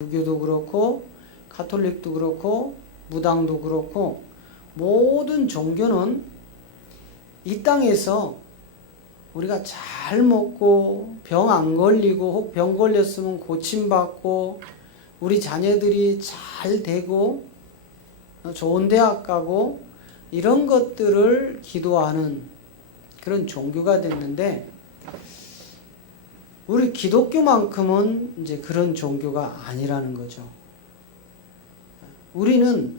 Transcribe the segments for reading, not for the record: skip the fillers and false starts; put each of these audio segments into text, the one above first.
유교도 그렇고 가톨릭도 그렇고 무당도 그렇고 모든 종교는 이 땅에서 우리가 잘 먹고 병 안 걸리고 혹 병 걸렸으면 고침받고 우리 자녀들이 잘 되고 좋은 대학 가고 이런 것들을 기도하는 그런 종교가 됐는데, 우리 기독교만큼은 이제 그런 종교가 아니라는 거죠. 우리는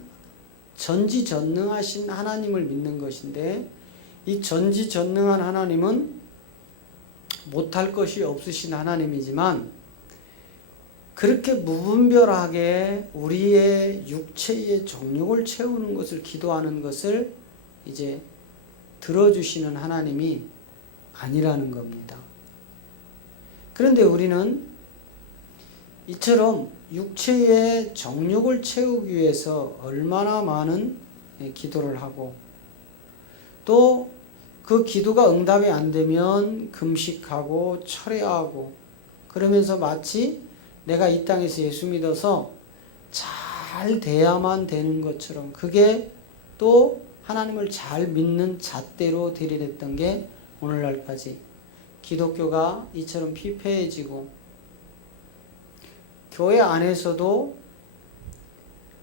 전지전능하신 하나님을 믿는 것인데, 이 전지전능한 하나님은 못할 것이 없으신 하나님이지만 그렇게 무분별하게 우리의 육체의 정욕을 채우는 것을 기도하는 것을 이제 들어주시는 하나님이 아니라는 겁니다. 그런데 우리는 이처럼 육체의 정욕을 채우기 위해서 얼마나 많은 기도를 하고, 또 그 기도가 응답이 안 되면 금식하고 철회하고, 그러면서 마치 내가 이 땅에서 예수 믿어서 잘 돼야만 되는 것처럼, 그게 또 하나님을 잘 믿는 잣대로 들이댔던 게 오늘날까지 기독교가 이처럼 피폐해지고, 교회 안에서도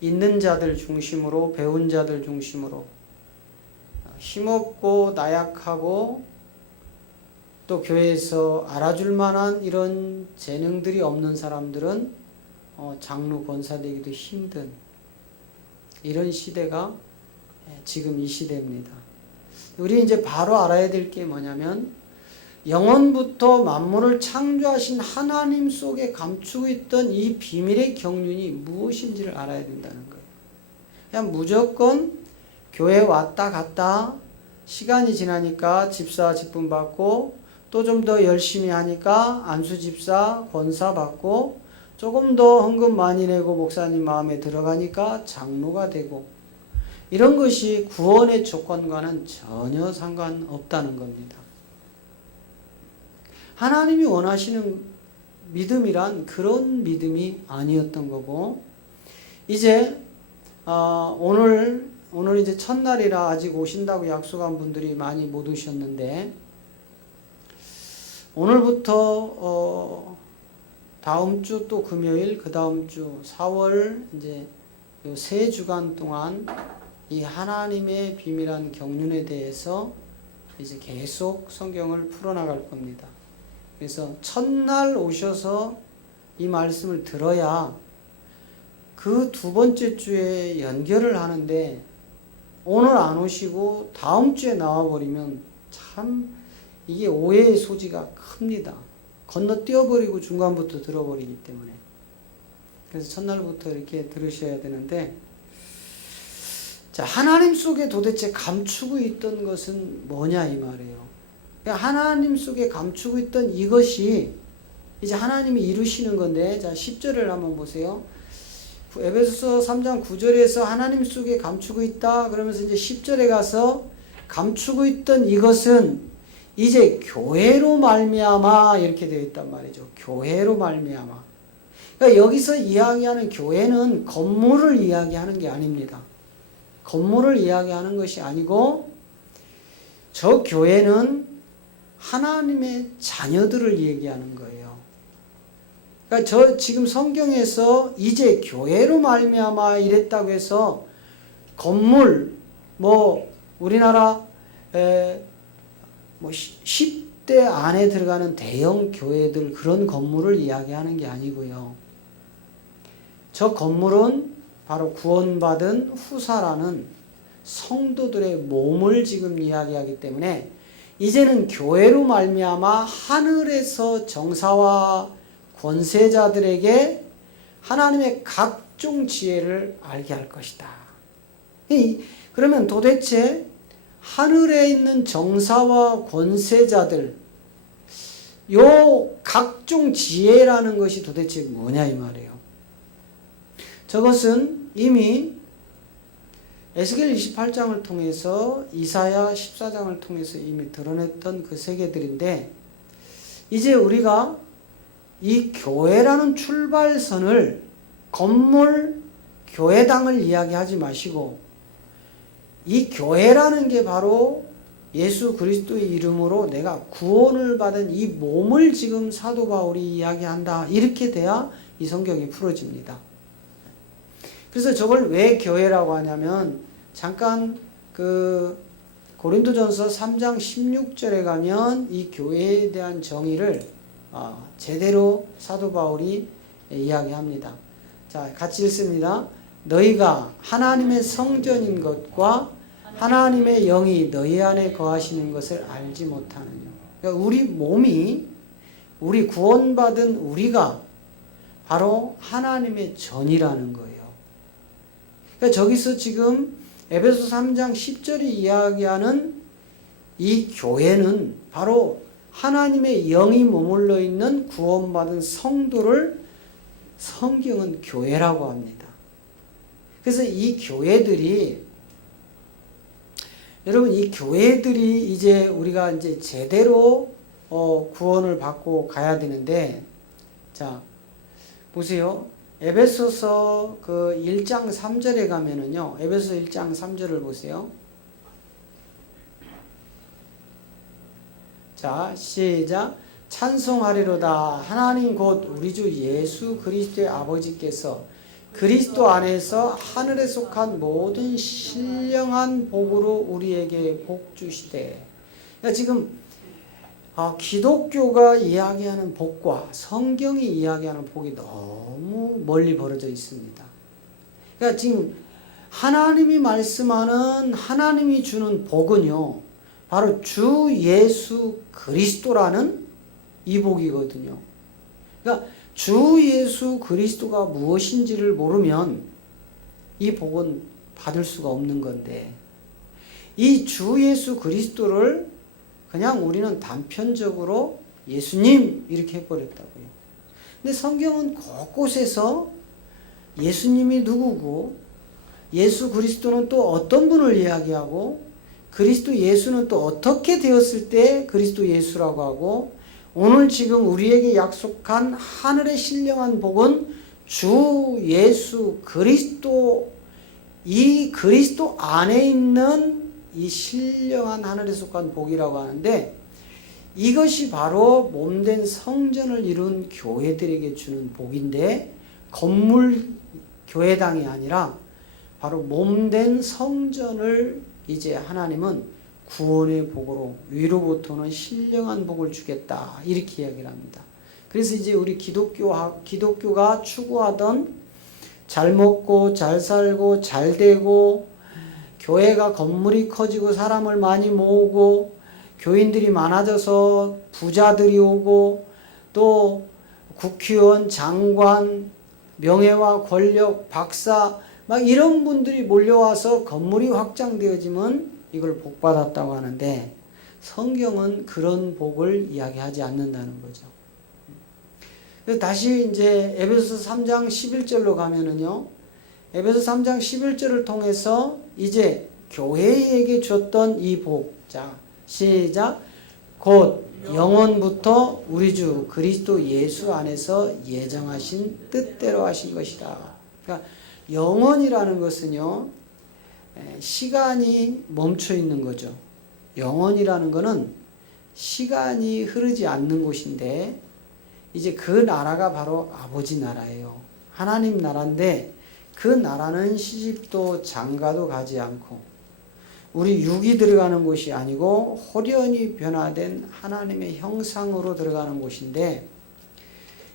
있는 자들 중심으로, 배운 자들 중심으로 힘없고 나약하고 또 교회에서 알아줄 만한 이런 재능들이 없는 사람들은 장로 권사 되기도 힘든 이런 시대가 지금 이 시대입니다. 우리 이제 바로 알아야 될 게 뭐냐면, 영원부터 만물을 창조하신 하나님 속에 감추고 있던 이 비밀의 경륜이 무엇인지를 알아야 된다는 거예요. 그냥 무조건 교회 왔다 갔다 시간이 지나니까 집사 직분 받고, 또 좀 더 열심히 하니까 안수 집사 권사 받고, 조금 더 헌금 많이 내고 목사님 마음에 들어가니까 장로가 되고, 이런 것이 구원의 조건과는 전혀 상관없다는 겁니다. 하나님이 원하시는 믿음이란 그런 믿음이 아니었던 거고, 이제 오늘 이제 첫날이라 아직 오신다고 약속한 분들이 많이 못 오셨는데, 오늘부터 다음 주 또 금요일, 그 다음 주 4월 이제 요 3주간 동안 이 하나님의 비밀한 경륜에 대해서 이제 계속 성경을 풀어나갈 겁니다. 그래서 첫날 오셔서 이 말씀을 들어야 그 두 번째 주에 연결을 하는데, 오늘 안 오시고 다음 주에 나와버리면 참 이게 오해의 소지가 큽니다. 건너뛰어버리고 중간부터 들어버리기 때문에. 그래서 첫날부터 이렇게 들으셔야 되는데, 자, 하나님 속에 도대체 감추고 있던 것은 뭐냐 이 말이에요. 하나님 속에 감추고 있던 이것이 이제 하나님이 이루시는 건데, 자 10절을 한번 보세요. 에베소서 3장 9절에서 하나님 속에 감추고 있다 그러면서 이제 10절에 가서 감추고 있던 이것은 이제 교회로 말미암아 이렇게 되어 있단 말이죠. 교회로 말미암아. 그러니까 여기서 이야기하는 교회는 건물을 이야기하는 게 아닙니다. 건물을 이야기하는 것이 아니고, 저 교회는 하나님의 자녀들을 얘기하는 거예요. 그러니까 저 지금 성경에서 이제 교회로 말미암아 이랬다고 해서 건물, 뭐 우리나라 10대 안에 들어가는 대형 교회들, 그런 건물을 이야기하는 게 아니고요. 저 건물은 바로 구원받은 후사라는 성도들의 몸을 지금 이야기하기 때문에, 이제는 교회로 말미암아 하늘에서 정사와 권세자들에게 하나님의 각종 지혜를 알게 할 것이다. 그러면 도대체 하늘에 있는 정사와 권세자들, 요 각종 지혜라는 것이 도대체 뭐냐 이 말이에요. 저것은 이미 에스겔 28장을 통해서, 이사야 14장을 통해서 이미 드러냈던 그 세계들인데, 이제 우리가 이 교회라는 출발선을 건물, 교회당을 이야기하지 마시고 이 교회라는 게 바로 예수 그리스도의 이름으로 내가 구원을 받은 이 몸을 지금 사도 바울이 이야기한다. 이렇게 돼야 이 성경이 풀어집니다. 그래서 저걸 왜 교회라고 하냐면 잠깐 그 고린도전서 3장 16절에 가면 이 교회에 대한 정의를 제대로 사도 바울이 이야기합니다. 자, 같이 읽습니다. 너희가 하나님의 성전인 것과 하나님의 영이 너희 안에 거하시는 것을 알지 못하느냐. 그러니까 우리 몸이, 우리 구원받은 우리가 바로 하나님의 전이라는 거예요. 그러니까 저기서 지금 에베소 3장 10절이 이야기하는 이 교회는 바로 하나님의 영이 머물러 있는 구원받은 성도를 성경은 교회라고 합니다. 그래서 이 교회들이 여러분, 이 교회들이 이제 우리가 이제 제대로 구원을 받고 가야 되는데, 자, 보세요. 에베소서 그 1장 3절에 가면은요, 에베소 1장 3절을 보세요. 자, 시작. 찬송하리로다. 하나님 곧 우리 주 예수 그리스도의 아버지께서 그리스도 안에서 하늘에 속한 모든 신령한 복으로 우리에게 복 주시되. 그러니까 지금 기독교가 이야기하는 복과 성경이 이야기하는 복이 너무 멀리 벌어져 있습니다. 그러니까 지금 하나님이 말씀하는 하나님이 주는 복은요, 바로 주 예수 그리스도라는 이 복이거든요. 그러니까 주 예수 그리스도가 무엇인지를 모르면 이 복은 받을 수가 없는 건데, 이 주 예수 그리스도를 그냥 우리는 단편적으로 예수님 이렇게 해버렸다고요. 근데 성경은 곳곳에서 예수님이 누구고, 예수 그리스도는 또 어떤 분을 이야기하고, 그리스도 예수는 또 어떻게 되었을 때 그리스도 예수라고 하고, 오늘 지금 우리에게 약속한 하늘의 신령한 복은 주 예수 그리스도, 이 그리스도 안에 있는 이 신령한 하늘에 속한 복이라고 하는데, 이것이 바로 몸된 성전을 이룬 교회들에게 주는 복인데, 건물 교회당이 아니라 바로 몸된 성전을 이제 하나님은 구원의 복으로 위로부터는 신령한 복을 주겠다, 이렇게 이야기를 합니다. 그래서 이제 우리 기독교가 추구하던 잘 먹고 잘 살고 잘 되고, 교회가 건물이 커지고 사람을 많이 모으고 교인들이 많아져서 부자들이 오고 또 국회의원, 장관, 명예와 권력, 박사 막 이런 분들이 몰려와서 건물이 확장되어지면 이걸 복받았다고 하는데, 성경은 그런 복을 이야기하지 않는다는 거죠. 그래서 다시 이제 에베소 3장 11절로 가면은요, 에베소 3장 11절을 통해서 이제 교회에게 줬던 이 복, 자, 시작. 곧 영원부터 우리 주 그리스도 예수 안에서 예정하신 뜻대로 하신 것이다. 그러니까 영원이라는 것은요, 시간이 멈춰 있는 거죠. 영원이라는 것은 시간이 흐르지 않는 곳인데, 이제 그 나라가 바로 아버지 나라예요. 하나님 나라인데, 그 나라는 시집도 장가도 가지 않고 우리 육이 들어가는 곳이 아니고 호련히 변화된 하나님의 형상으로 들어가는 곳인데,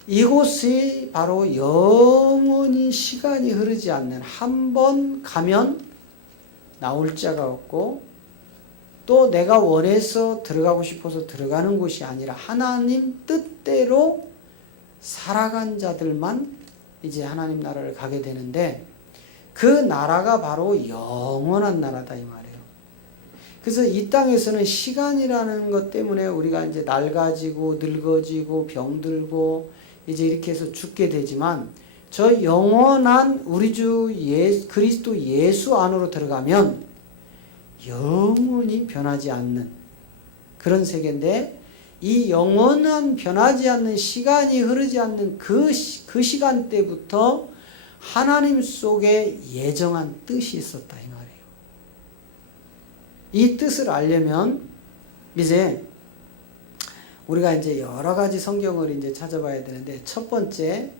이곳이 바로 영원히 시간이 흐르지 않는, 한 번 가면 나올 자가 없고, 또 내가 원해서 들어가고 싶어서 들어가는 곳이 아니라 하나님 뜻대로 살아간 자들만 이제 하나님 나라를 가게 되는데, 그 나라가 바로 영원한 나라다 이 말이에요. 그래서 이 땅에서는 시간이라는 것 때문에 우리가 이제 낡아지고 늙어지고 병들고 이제 이렇게 해서 죽게 되지만, 저 영원한 우리 주 그리스도 예수 안으로 들어가면 영원히 변하지 않는 그런 세계인데, 이 영원한 변하지 않는 시간이 흐르지 않는 그 시간대부터 하나님 속에 예정한 뜻이 있었다 이 말이에요. 이 뜻을 알려면 이제 우리가 이제 여러 가지 성경을 이제 찾아봐야 되는데, 첫 번째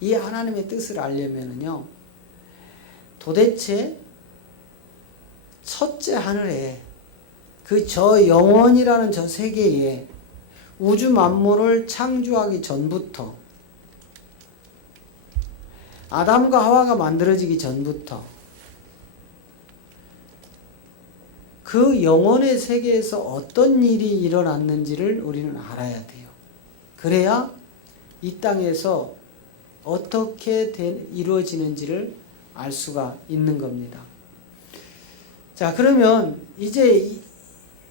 이 하나님의 뜻을 알려면은요, 도대체 첫째 하늘에 그 저 영원이라는 저 세계에 우주 만물을 창조하기 전부터, 아담과 하와가 만들어지기 전부터 그 영혼의 세계에서 어떤 일이 일어났는지를 우리는 알아야 돼요. 그래야 이 땅에서 어떻게 이루어지는지를 알 수가 있는 겁니다. 자, 그러면 이제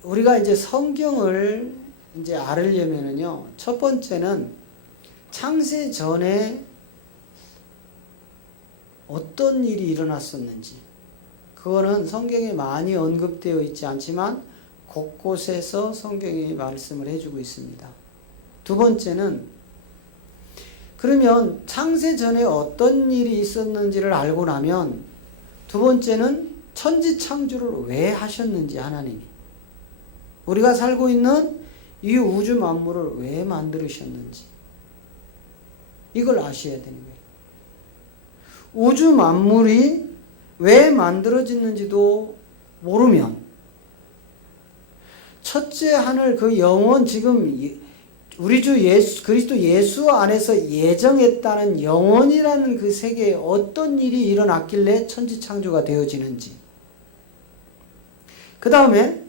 우리가 이제 성경을 이제 알으려면은요, 첫 번째는 창세 전에 어떤 일이 일어났었는지, 그거는 성경에 많이 언급되어 있지 않지만 곳곳에서 성경이 말씀을 해주고 있습니다. 두 번째는, 그러면 창세 전에 어떤 일이 있었는지를 알고 나면, 두 번째는 천지창조를 왜 하셨는지, 하나님이 우리가 살고 있는 이 우주 만물을 왜 만들으셨는지, 이걸 아셔야 되는 거예요. 우주 만물이 왜 만들어졌는지도 모르면, 첫째 하늘 그 영원, 지금 우리 주 예수 그리스도 예수 안에서 예정했다는 영원이라는 그 세계에 어떤 일이 일어났길래 천지창조가 되어지는지, 그 다음에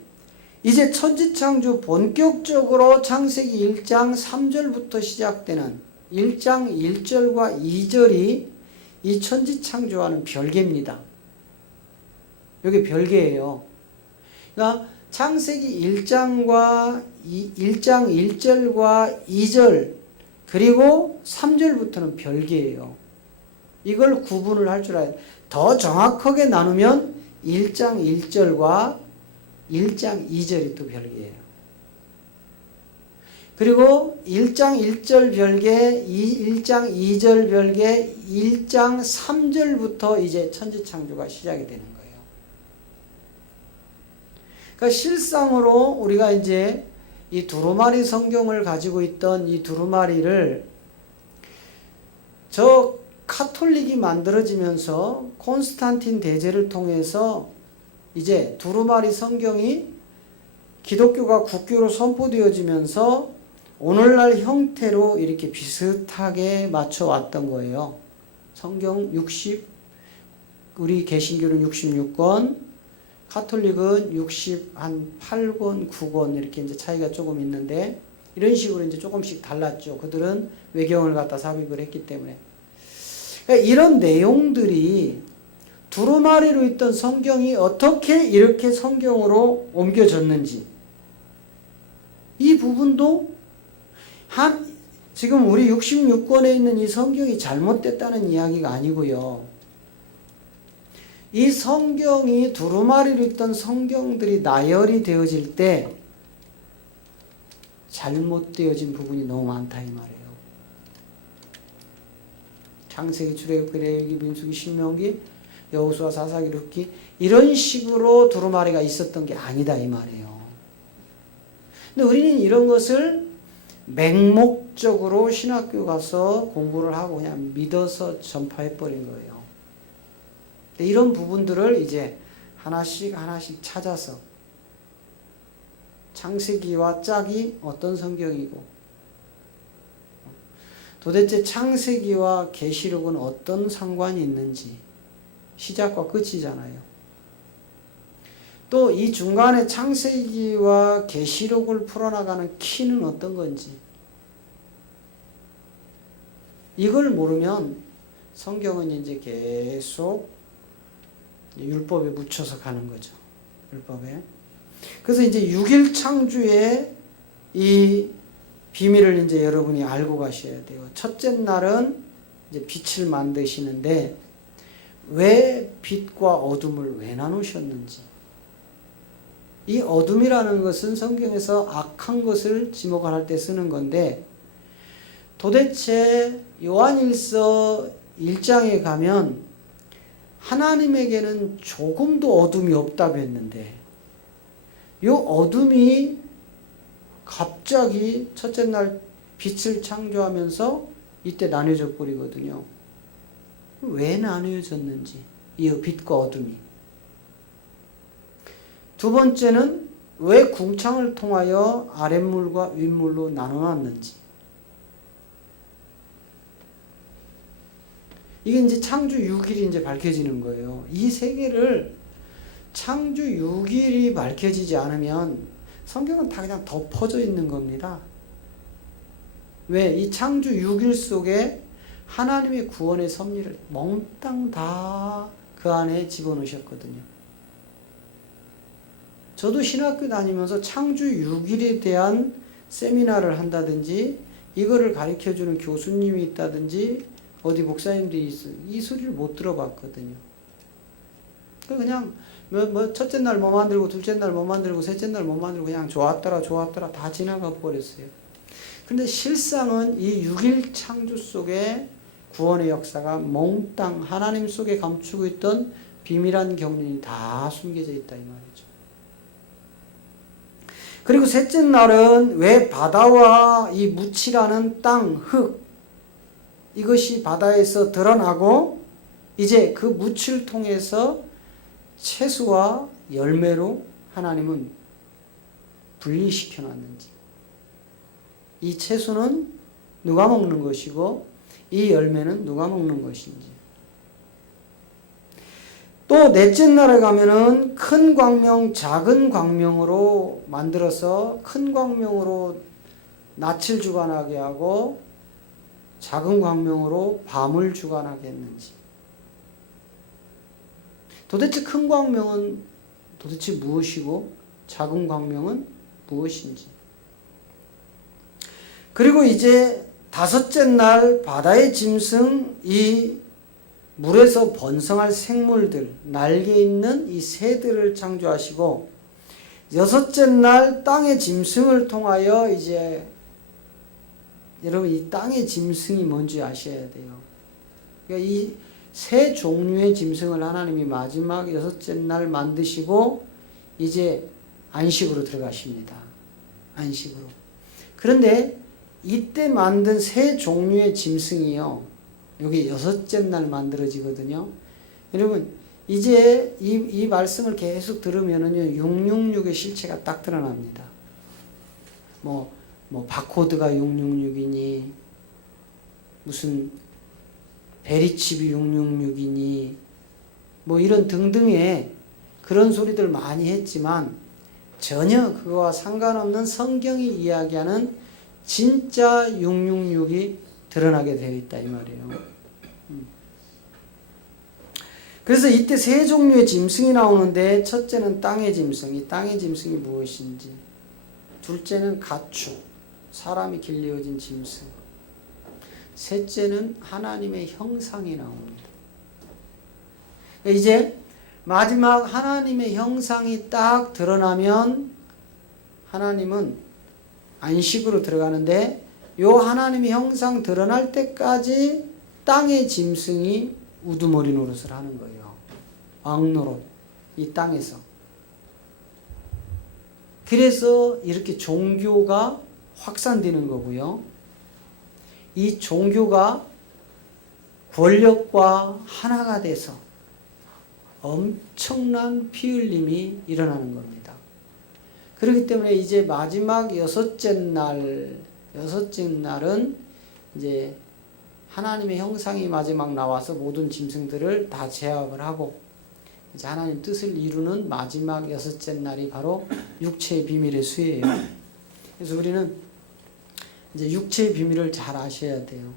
이제 천지창조 본격적으로 창세기 1장 3절부터 시작되는 1장 1절과 2절이 이 천지창조와는 별개입니다. 여기 별개예요. 그러니까 창세기 1장 1절과 2절 그리고 3절부터는 별개예요. 이걸 구분을 할 줄 알아야 돼요. 더 정확하게 나누면 1장 1절과 1장 2절이 또 별개예요. 그리고 1장 1절 별개, 1장 2절 별개, 1장 3절부터 이제 천지창조가 시작이 되는 거예요. 그러니까 실상으로 우리가 이제 이 두루마리 성경을 가지고 있던 이 두루마리를 저 카톨릭이 만들어지면서 콘스탄틴 대제를 통해서 이제 두루마리 성경이 기독교가 국교로 선포되어지면서 오늘날 형태로 이렇게 비슷하게 맞춰왔던 거예요. 성경 우리 개신교는 66권, 카톨릭은 8권, 9권 이렇게 이제 차이가 조금 있는데, 이런 식으로 이제 조금씩 달랐죠. 그들은 외경을 갖다 삽입을 했기 때문에. 그러니까 이런 내용들이 두루마리로 있던 성경이 어떻게 이렇게 성경으로 옮겨졌는지, 이 부분도 지금 우리 66권에 있는 이 성경이 잘못됐다는 이야기가 아니고요. 이 성경이 두루마리로 있던 성경들이 나열이 되어질 때 잘못되어진 부분이 너무 많다 이 말이에요. 창세기, 출애굽기, 레위기, 민수기, 신명기, 여호수아, 사사기, 룻기 이런 식으로 두루마리가 있었던 게 아니다 이 말이에요. 근데 우리는 이런 것을 맹목적으로 신학교 가서 공부를 하고 그냥 믿어서 전파해버린 거예요. 근데 이런 부분들을 이제 하나씩 찾아서 창세기와 짝이 어떤 성경이고, 도대체 창세기와 계시록은 어떤 상관이 있는지, 시작과 끝이잖아요. 또 이 중간에 창세기와 계시록을 풀어나가는 키는 어떤 건지, 이걸 모르면 성경은 이제 계속 율법에 묻혀서 가는 거죠. 율법에. 그래서 이제 6일 창조의 이 비밀을 이제 여러분이 알고 가셔야 돼요. 첫째 날은 이제 빛을 만드시는데 왜 빛과 어둠을 왜 나누셨는지. 이 어둠이라는 것은 성경에서 악한 것을 지목할 때 쓰는 건데, 도대체 요한일서 1장에 가면 하나님에게는 조금도 어둠이 없다고 했는데 이 어둠이 갑자기 첫째 날 빛을 창조하면서 이때 나뉘어져 버리거든요. 왜 나뉘어졌는지, 이 빛과 어둠이. 두 번째는 왜 궁창을 통하여 아랫물과 윗물로 나눠놨는지. 이게 이제 창조 6일이 이제 밝혀지는 거예요. 이 세계를 창조 6일이 밝혀지지 않으면 성경은 다 그냥 덮어져 있는 겁니다. 왜? 이 창조 6일 속에 하나님의 구원의 섭리를 몽땅 다 그 안에 집어넣으셨거든요. 저도 신학교 다니면서 창조 6일에 대한 세미나를 한다든지 이거를 가르쳐주는 교수님이 있다든지 어디 목사님들이 있어요. 이 소리를 못 들어봤거든요. 그냥 첫째 날 뭐 만들고 둘째 날 뭐 만들고 셋째 날 뭐 만들고 그냥 좋았더라 다 지나가 버렸어요. 근데 실상은 이 6일 창조 속에 구원의 역사가 몽땅 하나님 속에 감추고 있던 비밀한 경륜이 다 숨겨져 있다 이 말이죠. 그리고 셋째 날은 왜 바다와 이 묻히라는 땅, 흙 이것이 바다에서 드러나고 이제 그 묻힐 통해서 채소와 열매로 하나님은 분리시켜 놨는지, 이 채소는 누가 먹는 것이고 이 열매는 누가 먹는 것인지. 또 넷째 날에 가면은 큰 광명, 작은 광명으로 만들어서 큰 광명으로 낯을 주관하게 하고 작은 광명으로 밤을 주관하게 했는지. 도대체 큰 광명은 도대체 무엇이고 작은 광명은 무엇인지. 그리고 이제 다섯째 날 바다의 짐승, 이 물에서 번성할 생물들, 날개 있는 이 새들을 창조하시고 여섯째 날 땅의 짐승을 통하여 이제 여러분 이 땅의 짐승이 뭔지 아셔야 돼요. 그러니까 이 세 종류의 짐승을 하나님이 마지막 여섯째 날 만드시고 이제 안식으로 들어가십니다. 안식으로. 그런데 이때 만든 세 종류의 짐승이요. 여기 여섯째 날 만들어지거든요. 여러분 이제 이 말씀을 계속 들으면은요 666의 실체가 딱 드러납니다. 뭐 바코드가 666이니 무슨 베리칩이 666이니 뭐 이런 등등의 그런 소리들 많이 했지만 전혀 그거와 상관없는 성경이 이야기하는 진짜 666이 드러나게 되어 있다 이 말이에요. 그래서 이때 세 종류의 짐승이 나오는데 첫째는 땅의 짐승, 이 땅의 짐승이 무엇인지, 둘째는 가축, 사람이 길리어진 짐승, 셋째는 하나님의 형상이 나옵니다. 이제 마지막 하나님의 형상이 딱 드러나면 하나님은 안식으로 들어가는데 요 하나님의 형상 드러날 때까지 땅의 짐승이 우두머리 노릇을 하는 거예요. 왕노릇, 이 땅에서. 그래서 이렇게 종교가 확산되는 거고요. 이 종교가 권력과 하나가 돼서 엄청난 피 흘림이 일어나는 겁니다. 그렇기 때문에 이제 마지막 여섯째 날은 이제 하나님의 형상이 마지막 나와서 모든 짐승들을 다 제압을 하고 이제 하나님 뜻을 이루는 마지막 여섯째 날이 바로 육체의 비밀의 수예요. 그래서 우리는 이제 육체의 비밀을 잘 아셔야 돼요.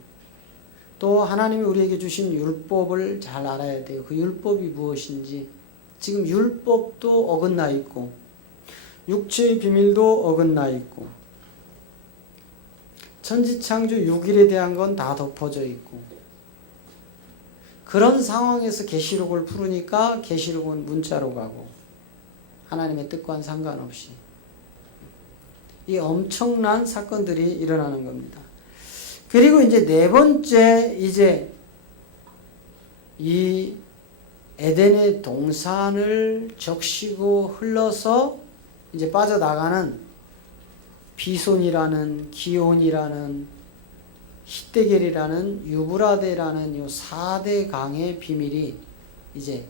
또 하나님이 우리에게 주신 율법을 잘 알아야 돼요. 그 율법이 무엇인지. 지금 율법도 어긋나 있고 육체의 비밀도 어긋나 있고 천지창조 6일에 대한 건 다 덮어져 있고 그런 상황에서 계시록을 풀으니까 계시록은 문자로 가고 하나님의 뜻과는 상관없이 이 엄청난 사건들이 일어나는 겁니다. 그리고 이제 네 번째 이제 이 에덴의 동산을 적시고 흘러서 이제 빠져나가는 비손이라는 기온이라는 히데겔이라는 유브라데라는 요 4대 강의 비밀이 이제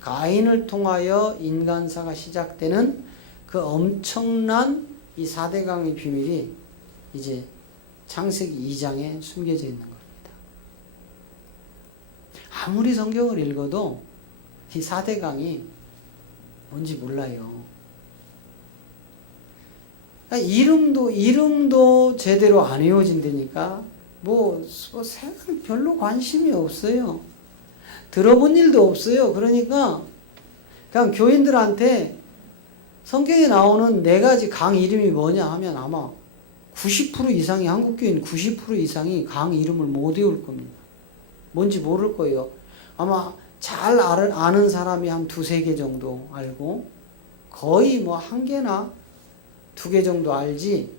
가인을 통하여 인간사가 시작되는 그 엄청난 이 4대 강의 비밀이 이제 창세기 2장에 숨겨져 있는 겁니다. 아무리 성경을 읽어도 이 4대 강이 뭔지 몰라요. 그러니까 이름도 제대로 안 외워진다니까 생각 별로 관심이 없어요. 들어본 일도 없어요. 그러니까 그냥 교인들한테 성경에 나오는 4가지 강 이름이 뭐냐 하면 아마 90% 이상이 한국 교인 90% 이상이 강 이름을 못 외울 겁니다. 뭔지 모를 거예요. 아마 잘 아는 사람이 한 2-3개 정도 알고 거의 1개나 2개 정도 알지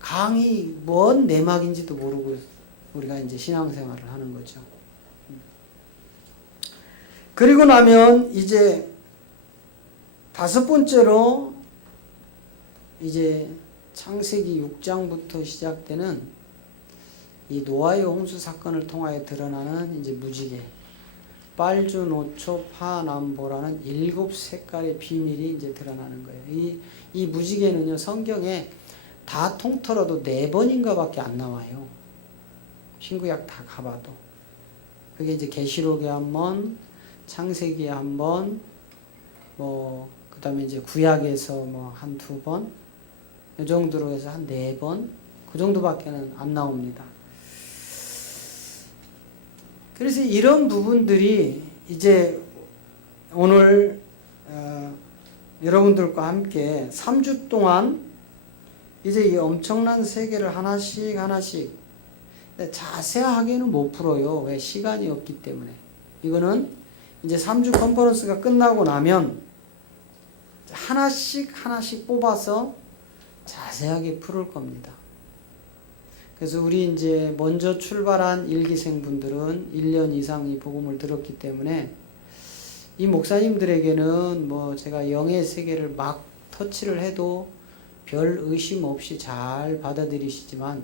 강이 뭔 내막인지도 모르고 우리가 이제 신앙생활을 하는 거죠. 그리고 나면 이제 5번째로 이제 창세기 6장부터 시작되는 이 노아의 홍수 사건을 통하여 드러나는 이제 무지개, 빨주, 노초, 파, 남보라는 7색깔의 비밀이 이제 드러나는 거예요. 이 무지개는요, 성경에 다 통틀어도 4번인가 밖에 안 나와요. 신구약 다 가봐도. 그게 이제 계시록에 한 번, 창세기에 한 번, 그 다음에 이제 구약에서 한 2번, 이 정도로 해서 한 4번, 그 정도밖에는 안 나옵니다. 그래서 이런 부분들이 이제 오늘 여러분들과 함께 3주 동안 이제 이 엄청난 세계를 하나씩 자세하게는 못 풀어요. 왜? 시간이 없기 때문에. 이거는 이제 3주 컨퍼런스가 끝나고 나면 하나씩 뽑아서 자세하게 풀을 겁니다. 그래서 우리 이제 먼저 출발한 일기생분들은 1년 이상 이 복음을 들었기 때문에 이 목사님들에게는 제가 영의 세계를 막 터치를 해도 별 의심 없이 잘 받아들이시지만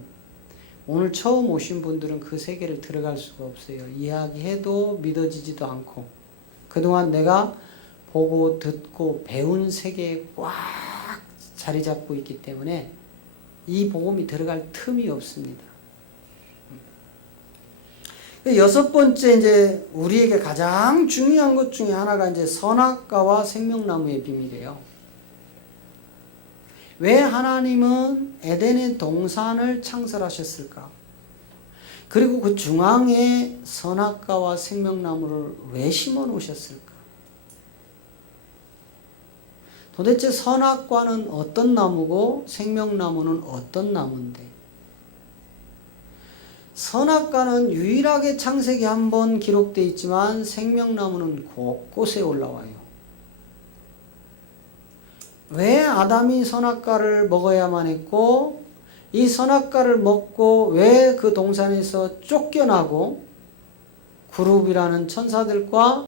오늘 처음 오신 분들은 그 세계를 들어갈 수가 없어요. 이야기해도 믿어지지도 않고 그동안 내가 보고 듣고 배운 세계에 꽉 자리 잡고 있기 때문에 이 복음이 들어갈 틈이 없습니다. 6번째 이제 우리에게 가장 중요한 것 중에 하나가 이제 선악과와 생명나무의 비밀이에요. 왜 하나님은 에덴의 동산을 창설하셨을까? 그리고 그 중앙에 선악과와 생명나무를 왜 심어 놓으셨을까? 도대체 선악과는 어떤 나무고 생명나무는 어떤 나무인데? 선악과는 유일하게 창세기 한 번 기록되어 있지만 생명나무는 곳곳에 올라와요. 왜 아담이 선악과를 먹어야만 했고 이 선악과를 먹고 왜 그 동산에서 쫓겨나고 그룹이라는 천사들과